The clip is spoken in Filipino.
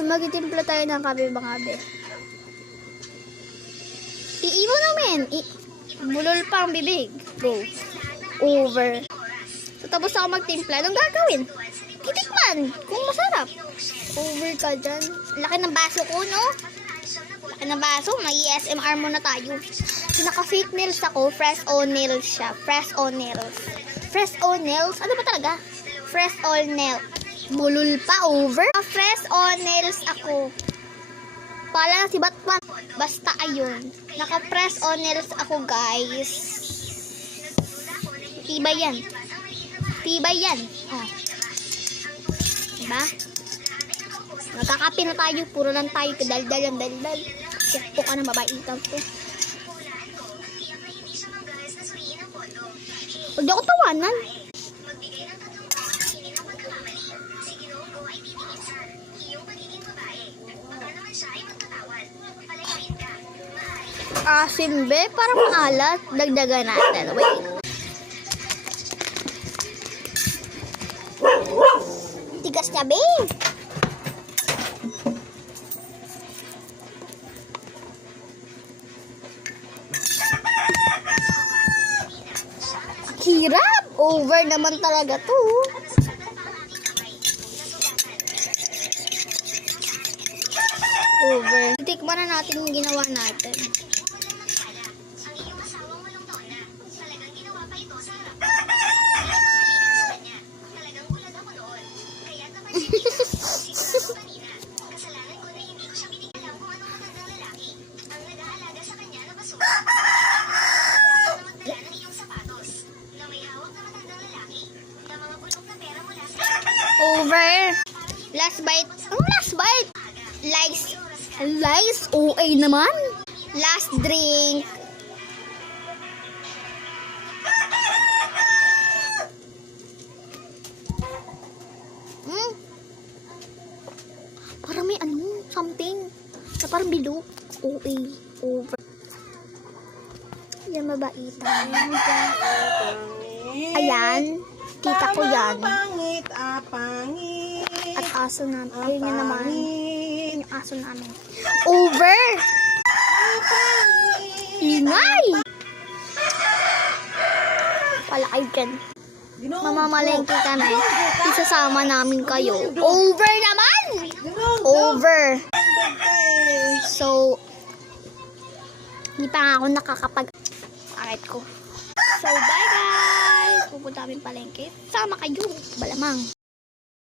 So, magtitimpla tayo ng kape mga be. Iimo namin. Bulol pa ang bibig. Go. Over. So, tapos ako magtimpla. Anong gagawin? Titikman. Kung masarap. Over ka dyan. Laki ng baso ko, no? Laki ng baso. Mag-ASMR muna tayo. So, naka-fake nails ako. Fresh on nails siya. Fresh on nails. Fresh on nails? Ano ba talaga? Fresh on nails. Bulol pa. Over. Fresh on nails ako. Pala si Batman. Basta ayun. Naka-press on nails ako, guys. Tibay yan. Tibay yan. Oh. Diba? Magkakape na tayo. Puro lang tayo. Kadaldal ang daldal. Sukpo ka ng babaitan ko. Huwag ako tawanan. Asim be, para maalat. Dagdagan natin. Wait. Tigas niya be. Hirap. Over naman talaga to. Over. Tikman na natin yung ginawa natin. Over. Last bite. Oh, last bite. Lies. OA naman. Last drink. Parang may something. Na parang bilog. OA. Over. Yan, mabaitan. Ayan. Tita ko yan. At aso namin. Ayun yun naman. Yun yung aso namin. Over! Ingay! Wala kayo dyan. Mamamalengke kami. Isasama namin kayo. Over naman! Over! So, hindi pa nga ako nakakapag-akit ko. So, bye guys! Pupunta kami palengke. Sama kayo. Balamang.